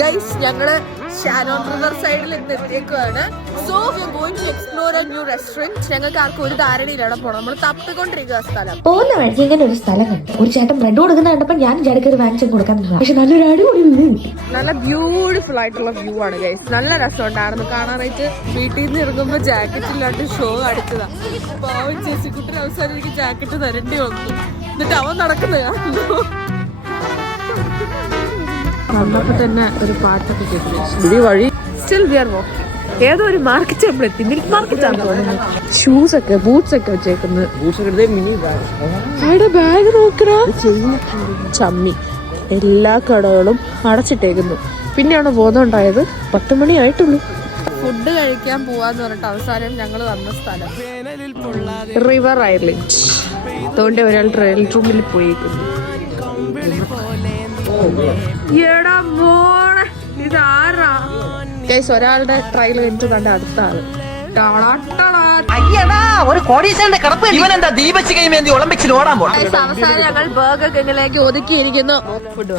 Guys ഞങ്ങള് Shannon River സൈഡിൽ ഇന്ന് എത്തിയേക്കുവാണ്. So we are going to explore a new restaurant. ഞങ്ങൾക്ക് ആർക്കും ഒരു ധാരണയില്ല അവിടെ പോകണം. നമ്മൾ തപ്പിക്കൊണ്ടിരിക്കുക സ്ഥലം. പോകുന്ന വഴിക്ക് ഇങ്ങനെ ഒരു സ്ഥലം കണ്ടു. ഒരു ചേട്ടൻ ബ്രെഡ് കൊടുക്കുന്ന കണ്ടപ്പോൾ ഞാൻ ചേട്ടക്ക് ഒരു വാങ്ങിച്ചു കൊടുക്കാൻ നിന്നു. പക്ഷെ നല്ലൊരു അടിപൊളി വ്യൂ കിട്ടി. നല്ല ബ്യൂട്ടിഫുൾ ആയിട്ടുള്ള വ്യൂ ആണ് ഗൈസ്. നല്ല രസമുണ്ടായിരുന്നു കാണാനായിട്ട്. വീട്ടിൽ നിന്ന് ഇറങ്ങുമ്പോൾ ജാക്കറ്റ് ഇല്ലാണ്ട് ഷോ അടിച്ചതാ. പാവം ചേച്ചിക്കുട്ടി അവസാനം എനിക്ക് ജാക്കറ്റ് തരേണ്ടി വന്നു. എന്നിട്ട് അവൻ നടക്കുന്നതാണല്ലോ. വന്നപ്പോ തന്നെ ഒരു പാട്ടൊക്കെ കേട്ടു വഴി. Still we are walking. ഏതോ ഒരു മാർക്കറ്റ് നമ്മളെത്തി. മിൽക്ക് മാർക്കറ്റ് ആണ് തോന്നുന്നു. ഷൂസ് ഒക്കെ ബൂട്ട്സ് ഒക്കെ വെച്ചേക്കുന്നത്. ബാഗ് നോക്കണ ചമ്മി. എല്ലാ കടകളും അടച്ചിട്ടേക്കുന്നു. പിന്നെയാണ് ബോധമുണ്ടായത് 10 മണിയായിട്ടുള്ളൂ. ഫുഡ് കഴിക്കാൻ പോവാന്ന് പറഞ്ഞിട്ട് അവസാനം ഞങ്ങൾ വന്ന സ്ഥലം റിവർ ഐലൻഡ്. അതുകൊണ്ട് ഒരാൾ ട്രയൽ റൂമിൽ പോയേക്കുന്നു. ഒരാളുടെ ട്രയൽ കഴിഞ്ഞിട്ട് കണ്ട അടുത്ത ആള് അവസാനം ഞങ്ങൾ ബർഗർ കിങ്ങിലേക്ക് ഒതുക്കിയിരിക്കുന്നു. ഫുഡ്